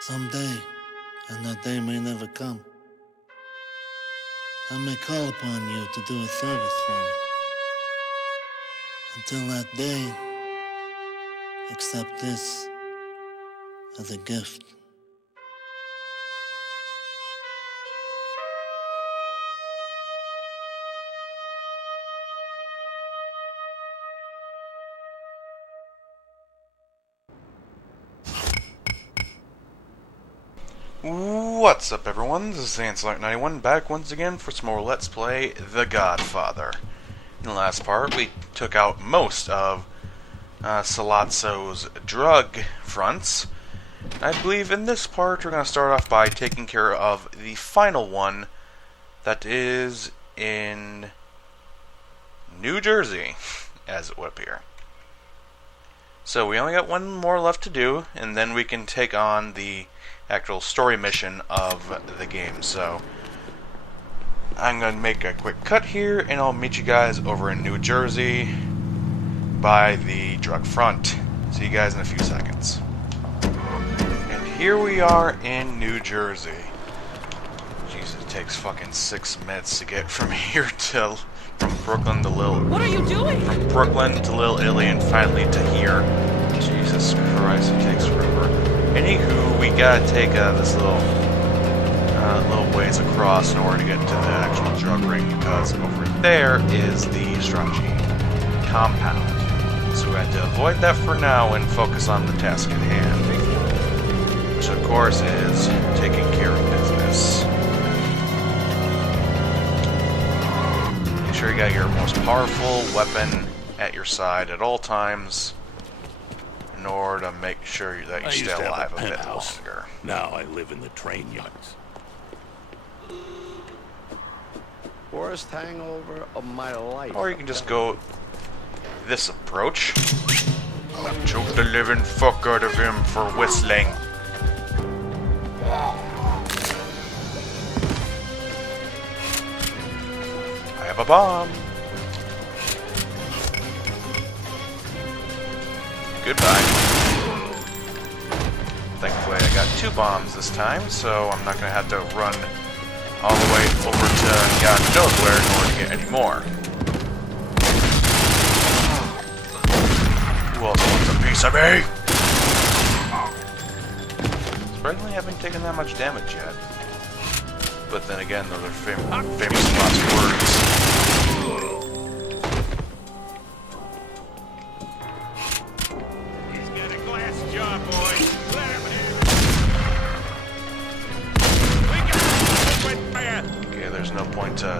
Someday, and that day may never come, I may call upon you to do a service for me. Until that day, accept this as a gift. What's up, everyone? This is Saiyan91 back once again for some more Let's Play The Godfather. In the last part, we took out most of Salazzo's drug fronts. I believe in this part we're going to start off by taking care of the final one that is in New Jersey, as it would appear. So we only got one more left to do, and then we can take on the actual story mission of the game. So I'm going to make a quick cut here, and I'll meet you guys over in New Jersey by the drug front. See you guys in a few seconds. And here we are in New Jersey. Jesus, it takes fucking 6 minutes to get from here to from Brooklyn to What are you doing? From Brooklyn to Little Italy and finally to here. Jesus Christ, it takes forever. Anywho, we gotta take this little ways across in order to get to the actual drug ring, because over there is the Strachey compound. So we have to avoid that for now and focus on the task at hand, which of course is taking care of business. Make sure you got your most powerful weapon at your side at all times, in order to make sure that you stay alive a bit longer. Now I live in the train yards. Worst hangover of my life. Or you can just go this approach. Choke the living fuck out of him for whistling. I have a bomb. Goodbye. Thankfully I got 2 bombs this time, so I'm not going to have to run all the way over to God knows where in order to get any more. Who else wants a piece of me? Surprisingly, I haven't taken that much damage yet. But then again, those are famous last words.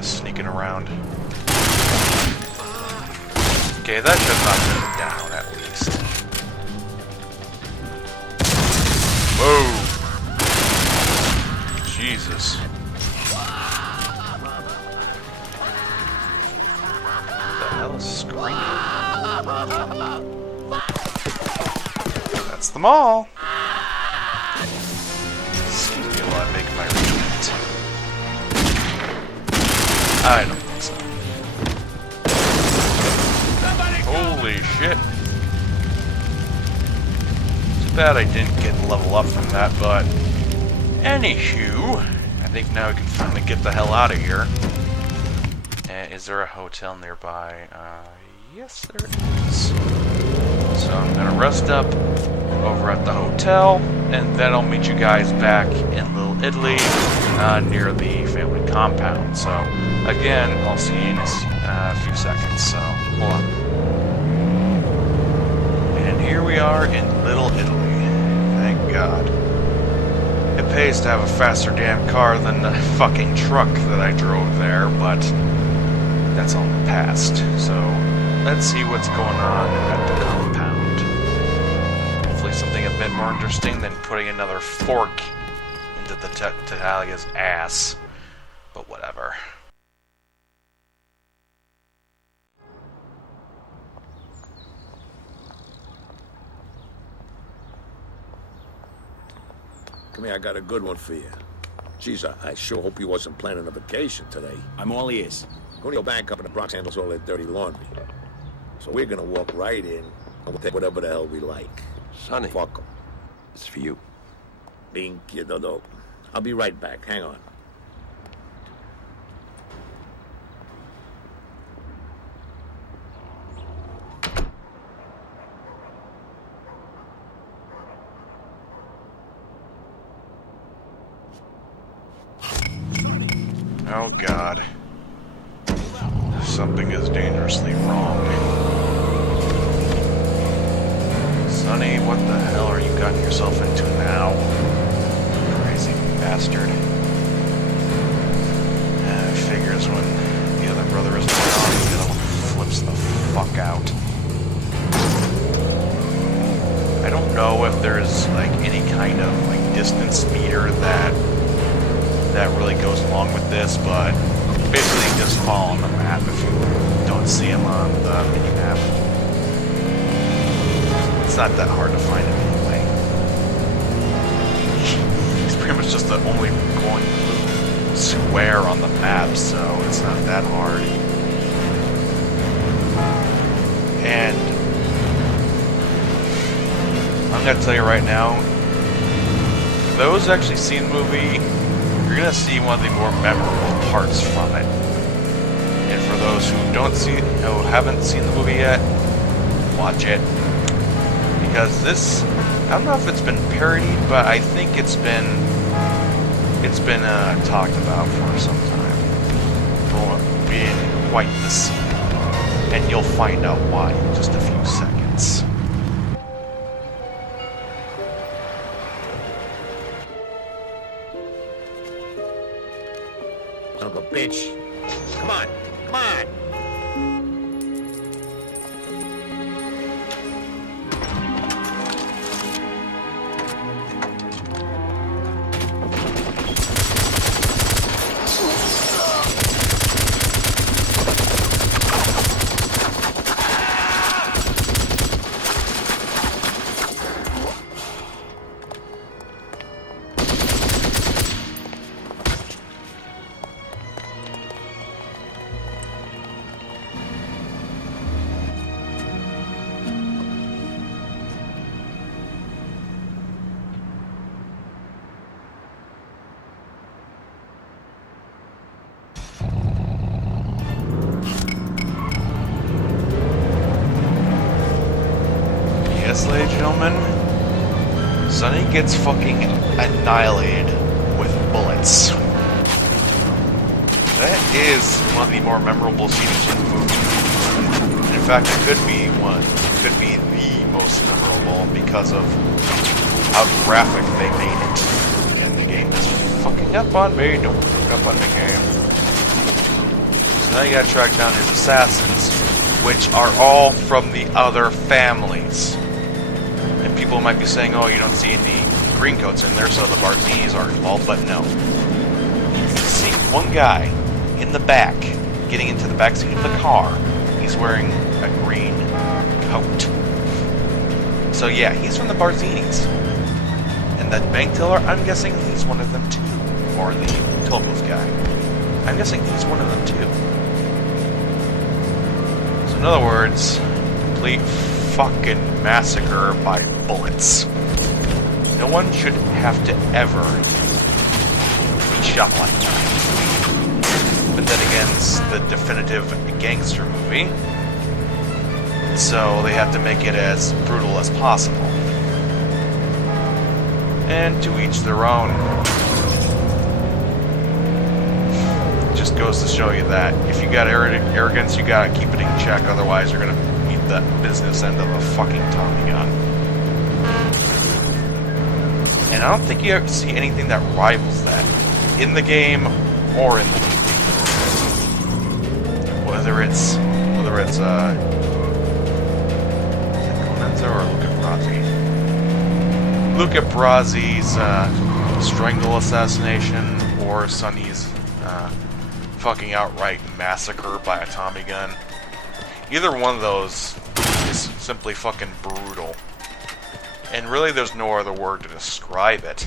Sneaking around. Okay, that should knock him down at least. Whoa! Jesus. What the hell is screaming? That's the mall! Excuse me while I make my retreat. I don't think so. Holy shit. Too bad I didn't get level up from that, but anywho, I think now we can finally get the hell out of here. Is there a hotel nearby? Yes, there is. So I'm gonna rest up over at the hotel, and then I'll meet you guys back in Little Italy, near the family compound. So again, I'll see you in a few seconds, so hold on. And here we are in Little Italy. Thank God. It pays to have a faster damn car than the fucking truck that I drove there, but that's all in the past. So let's see what's going on at the compound. Hopefully something a bit more interesting than putting another fork into the Talia's ass. But whatever. Come here, I got a good one for you. Jeez, I sure hope you wasn't planning a vacation today. I'm all ears. Coney Bank up in the Bronx handles all that dirty laundry. So we're gonna walk right in, and we'll take whatever the hell we like. Sonny, Fuck 'em. it's for you. Link, you dodo. I'll be right back. Hang on. Oh god. Something is dangerously wrong. Sonny, what the hell are you gotten yourself into now? Crazy bastard. Figures when the other brother isn't around, the other one flips the fuck out. I don't know if there's like any kind of like distance meter that really goes along with this, but basically just follow on the map if you don't see him on the mini-map. It's not that hard to find him anyway. He's pretty much just the only glowing blue square on the map, so it's not that hard. And I'm gonna tell you right now, for those who actually seen the movie, you're gonna see one of the more memorable parts from it. And for those who haven't seen the movie yet, watch it. Because this, I don't know if it's been parodied, but I think it's been talked about for some time. For being quite the scene. And you'll find out why in just a few seconds. Son of a bitch. Come on. Come on. Yes, ladies and gentlemen, Sonny gets fucking annihilated with bullets. That is one of the more memorable scenes in the movie. In fact, it could be the most memorable because of how graphic they made it. Again, the game is fucking up on me, don't fuck up on the game. So now you gotta track down his assassins, which are all from the other families. And people might be saying, oh, you don't see any greencoats in there, so the Barzinis are involved, but no. You see one guy in the back, getting into the backseat of the car. He's wearing a green coat. So yeah, he's from the Barzinis. And that bank teller, I'm guessing he's one of them too. Or the toll booth guy. I'm guessing he's one of them too. So in other words, complete fucking massacre by bullets. No one should have to ever be shot like that. But then again, it's the definitive gangster movie, so they have to make it as brutal as possible. And to each their own. It just goes to show you that if you got arrogance, you gotta keep it in check, otherwise you're gonna meet the business end of a fucking Tommy gun. And I don't think you ever see anything that rivals that in the game or in the movie. Whether it's Clemenza or Luca Brasi's strangle assassination, or Sonny's fucking outright massacre by a Tommy gun. Either one of those is simply fucking brutal. And really there's no other word to describe it.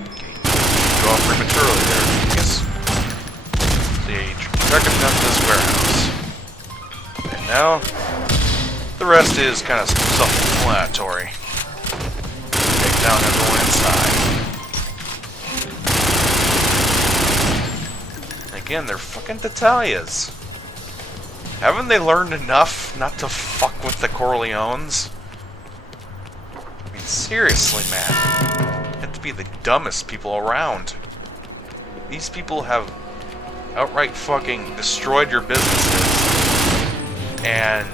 Okay, go off prematurely there, Lucas. Track him down to this warehouse. And now, the rest is kind of self-explanatory. down everyone inside. Again, they're fucking Tatalias. Haven't they learned enough not to fuck with the Corleones? I mean, seriously, man. You have to be the dumbest people around. These people have outright fucking destroyed your businesses and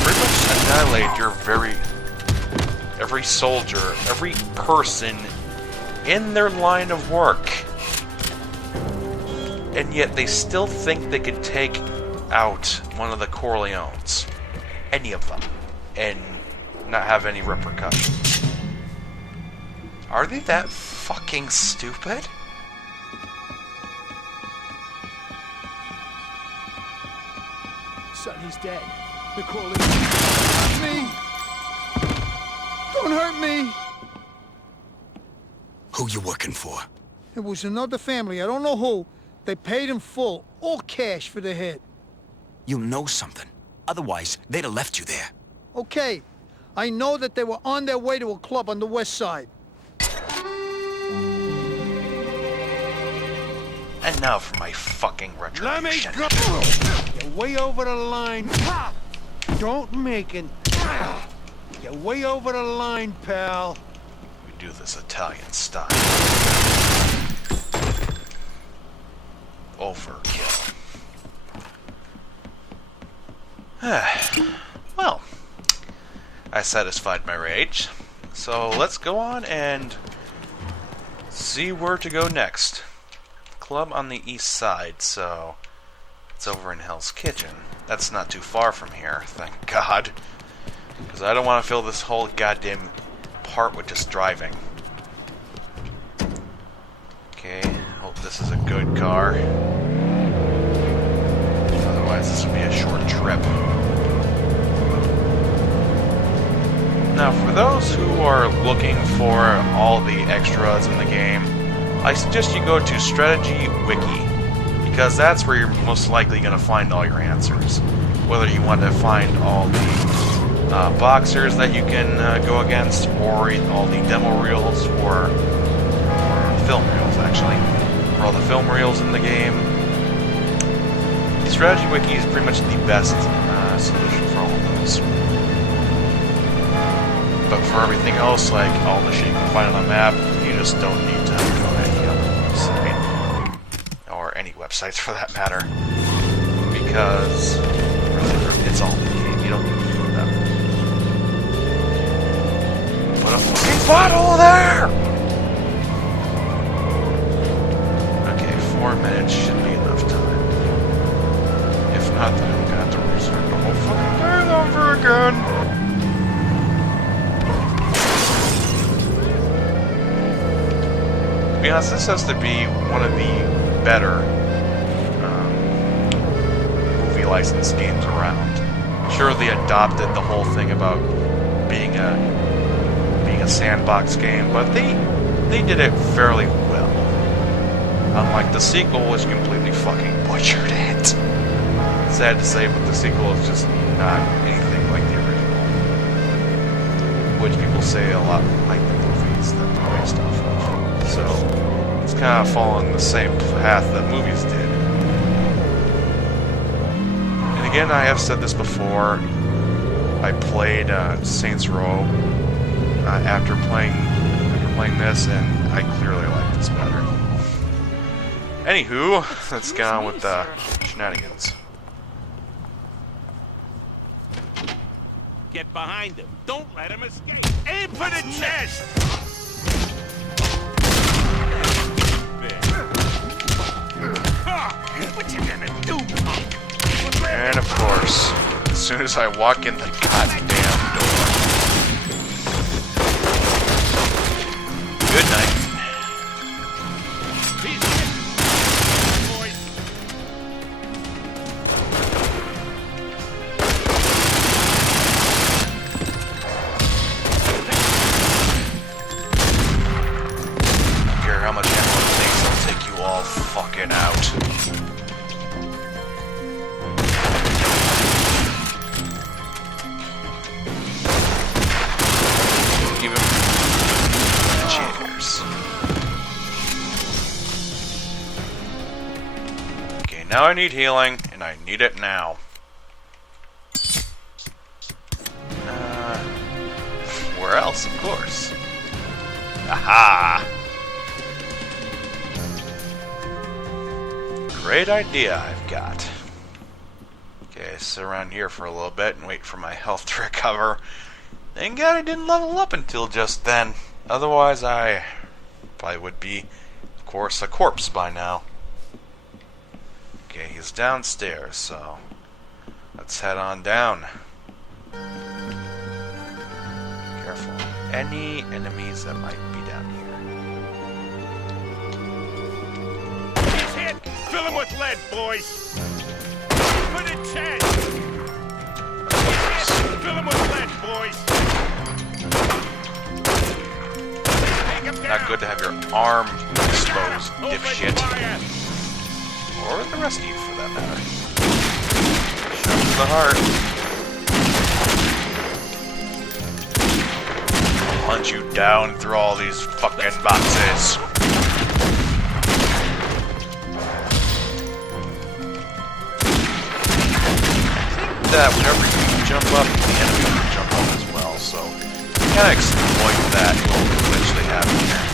pretty much annihilate your every soldier, every person in their line of work. And yet they still think they could take out one of the Corleones. Any of them. And not have any repercussions. Are they that fucking stupid? Son, he's dead. The Corleone. Hurt me! Don't hurt me! Who you working for? It was another family. I don't know who. They paid in full. All cash for the head. You know something. Otherwise, they'd have left you there. Okay. I know that they were on their way to a club on the west side. And now for my fucking retribution. Let me go! You're way over the line. Don't make it. You're way over the line, pal. We do this Italian style. Overkill. Well, I satisfied my rage. So let's go on and see where to go next. Club on the east side, so it's over in Hell's Kitchen. That's not too far from here, thank God. Because I don't want to fill this whole goddamn part with just driving. Okay, hope this is a good car. Otherwise this would be a short trip. Now for those who are looking for all the extras in the game, I suggest you go to Strategy Wiki, because that's where you're most likely going to find all your answers. Whether you want to find all the boxers that you can go against, or all the demo reels, or film reels actually, or all the film reels in the game. Strategy Wiki is pretty much the best solution for all of those. But for everything else, like all the shit you can find on the map, you just don't need to go to any other website. Or any websites for that matter. Because it's all in the game. You don't need to do that. Put a fucking bottle there! Okay, 4 minutes should be enough time. If not, then I'm gonna have to restart the whole fucking thing over again. To be honest, this has to be one of the better movie license games around. Sure, they adopted the whole thing about being a sandbox game, but they did it fairly well. Unlike the sequel, which completely fucking butchered it. Sad to say, but the sequel is just not anything like the original. Which people say a lot like the movies that they're based off of. So, it's kind of following the same path that movies did. And again, I have said this before, I played Saints Row after playing this, and I clearly like this better. Anywho, let's get on with the shenanigans. Get behind him. Don't let him escape. Aim for the chest! What you gonna do, punk? And of course, as soon as I walk in the goddamn door. Good night. Don't care how much ammo it takes, I'll take you all fucking out. now I need healing, and I need it now. Where else, of course? Aha! Great idea I've got. Okay, sit around here for a little bit and wait for my health to recover. Thank God I didn't level up until just then. Otherwise, I probably would be, of course, a corpse by now. Okay, he's downstairs, so let's head on down. Careful. Any enemies that might be down here. He's hit! Fill him with lead, boys! Put a chance! He's hit! Fill him with lead, boys! Take him down! Not good to have your arm exposed, dipshit. Or the rest of you, for that matter. Shot to the heart. I'll hunt you down through all these fucking boxes. That whenever you jump up, the enemy will jump up as well, so kind of exploit that will eventually happen here.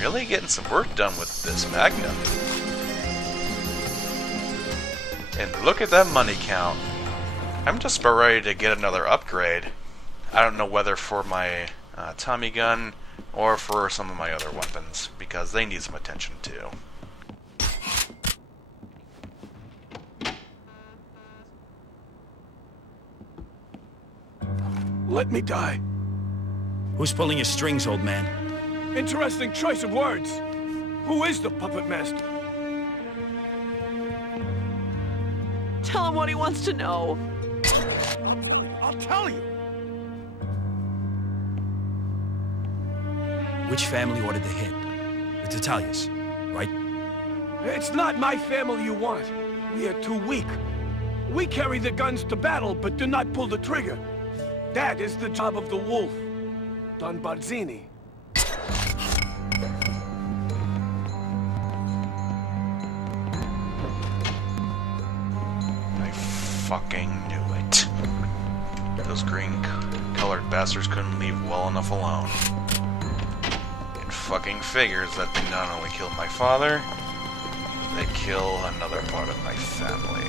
Really getting some work done with this Magnum. And look at that money count. I'm just about ready to get another upgrade. I don't know whether for my Tommy gun or for some of my other weapons, because they need some attention too. Let me die. Who's pulling your strings, old man? Interesting choice of words. Who is the puppet master? Tell him what he wants to know. I'll tell you. Which family ordered the hit? The Tatalias, right? It's not my family you want. We are too weak. We carry the guns to battle, but do not pull the trigger. That is the job of the wolf, Don Barzini. I fucking knew it. Those green-colored bastards couldn't leave well enough alone. It fucking figures that they not only killed my father, they kill another part of my family.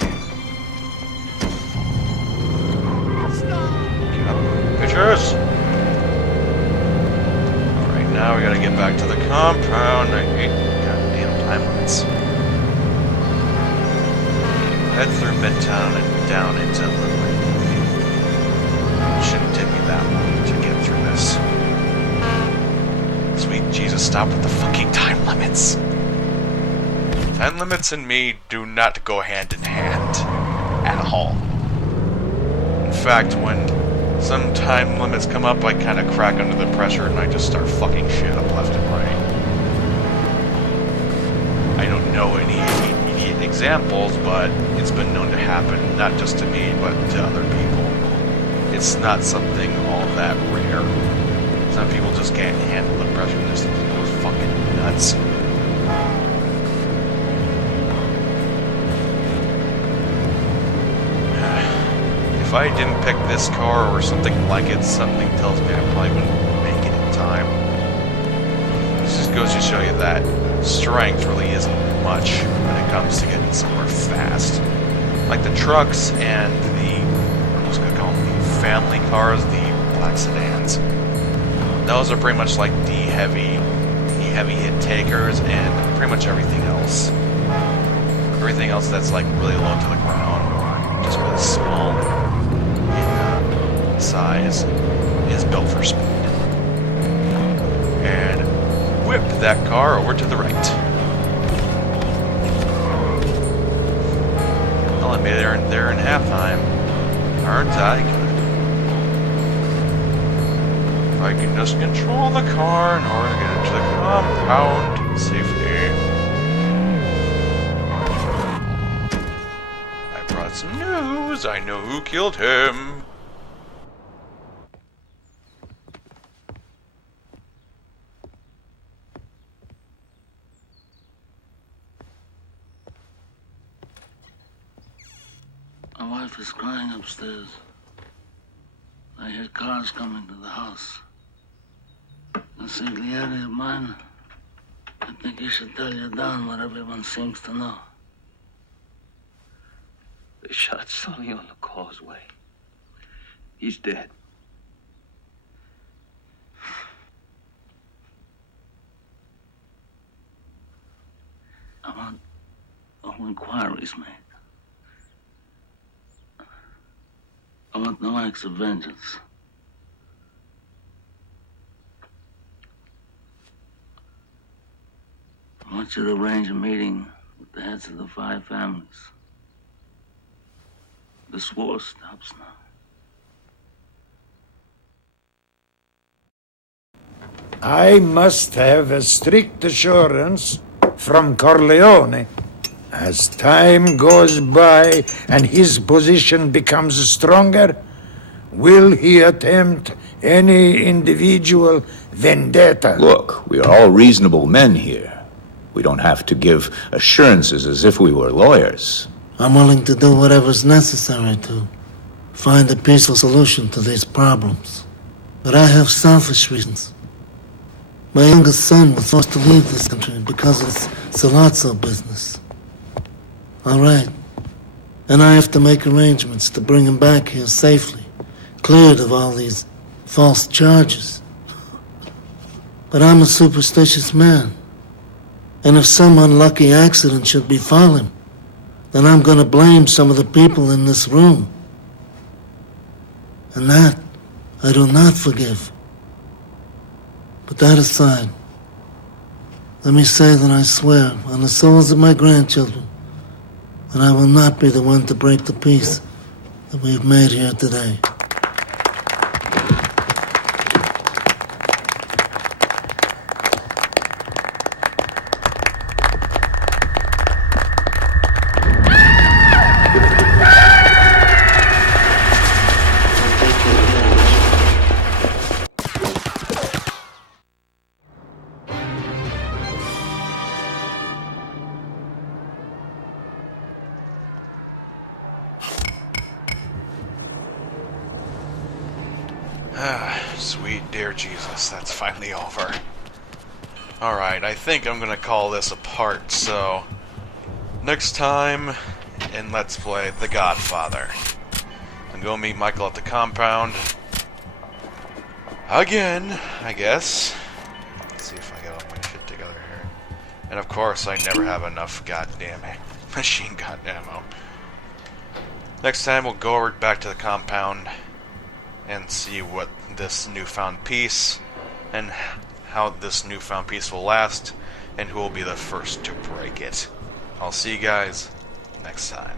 Pictures! Alright, now we gotta get back to the compound. I hate goddamn time limits. Head through Midtown and down into Little. It shouldn't take me that long to get through this. Sweet Jesus, stop with the fucking time limits! Time limits and me do not go hand in hand. At all. In fact, when some time limits come up, I kind of crack under the pressure and I just start fucking shit up left and right. I don't know any immediate examples, but it's been known to happen, not just to me, but to other people. It's not something all that rare. Some people just can't handle the pressure and just go fucking nuts. If I didn't pick this car or something like it, something tells me I probably wouldn't make it in time. This just goes to show you that strength really isn't much when it comes to getting somewhere fast. Like the trucks and the, I was gonna call them the family cars, the black sedans. Those are pretty much like the heavy hit takers and pretty much everything else. Everything else that's like really low to the ground or just really small in size is built for speed. And whip that car over to the right. Well, I made it there in half time. Aren't I good? If I can just control the car in order to get into the compound safely. I brought some news. I know who killed him. wife is crying upstairs. I hear cars coming to the house. Consigliere of mine, I think you should tell your Don what everyone seems to know. They shot Sonny on the causeway. He's dead. I want all inquiries made. I want no acts of vengeance. I want you to arrange a meeting with the heads of the 5 families. This war stops now. I must have a strict assurance from Corleone. As time goes by and his position becomes stronger, will he attempt any individual vendetta? Look, we are all reasonable men here. We don't have to give assurances as if we were lawyers. I'm willing to do whatever's necessary to find a peaceful solution to these problems. But I have selfish reasons. My youngest son was forced to leave this country because of this Salazzo business. All right. And I have to make arrangements to bring him back here safely, cleared of all these false charges. But I'm a superstitious man. And if some unlucky accident should befall him, then I'm going to blame some of the people in this room. And that I do not forgive. But that aside, let me say that I swear on the souls of my grandchildren that I will not be the one to break the peace that we have made here today. Sweet dear Jesus, that's finally over. Alright, I think I'm gonna call this a part, so next time in Let's Play The Godfather, I'm gonna meet Michael at the compound again, I guess. Let's see if I get all my shit together here. And of course, I never have enough goddamn machine gun ammo. Next time we'll go over back to the compound and see what this newfound peace and how this newfound peace will last and who will be the first to break it. I'll see you guys next time.